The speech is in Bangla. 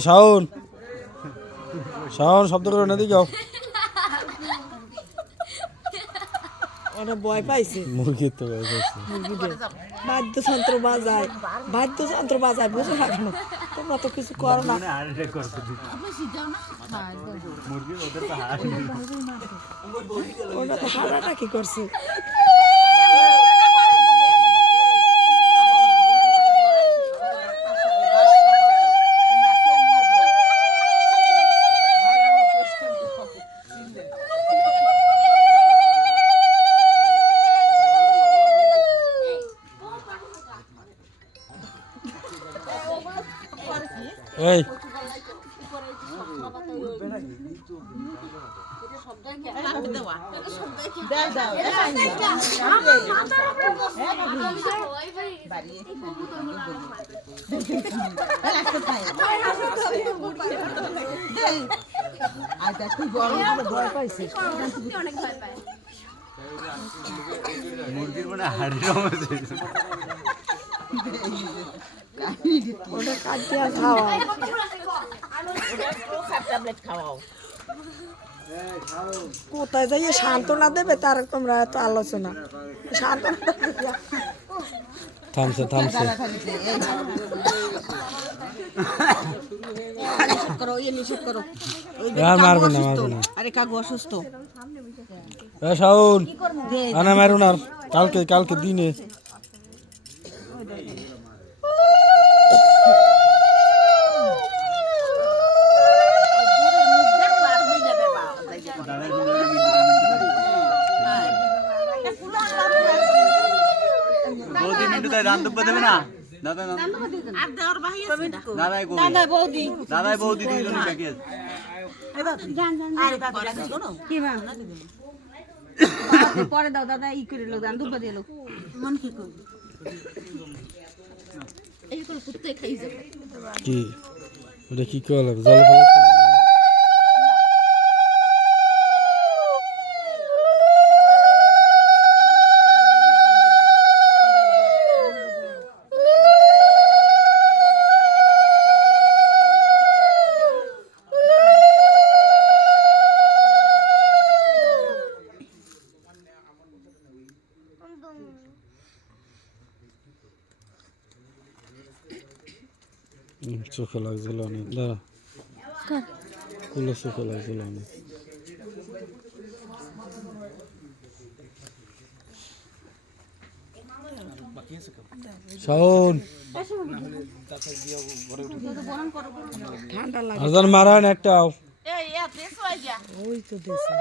শাওন শাওন শব্দ করে না দিকে যাও ওরা ভয় পাইছে মুরগির তো ভয় পাইছে বাদ্যযন্ত্র বাজায় বুঝে রাখো তোমরা তো কিছু করো না ওটা তো হারাটা কি করছে এই মুরগির মানে হাড়ি ওটা কাটিয়া খাওয়া কোথায় যাইয়ে সান্ত্বনা দেবে তার তোমরা এত আলোচনা সান্ত্বনা থামছে থামছে আর মারবে না আরে কাকু অসুস্থ শাওন আনা মারুন আর কালকে দিনে দেবে না দাদাই বৌদি পরে দাও দাদা ই করে লো গান দুব্বা দিয়ে লো মন কি কর এই কোন কুত্তে খাই যাবে কি ওটা কি করা জল ফেলাতে চোখে লাগছিল অনেক দাঁড়া কুলো চোখে লাগছিল অনেক শাওন ঠান্ডা লাগে আজান মারান একটাও ওই তো দেশে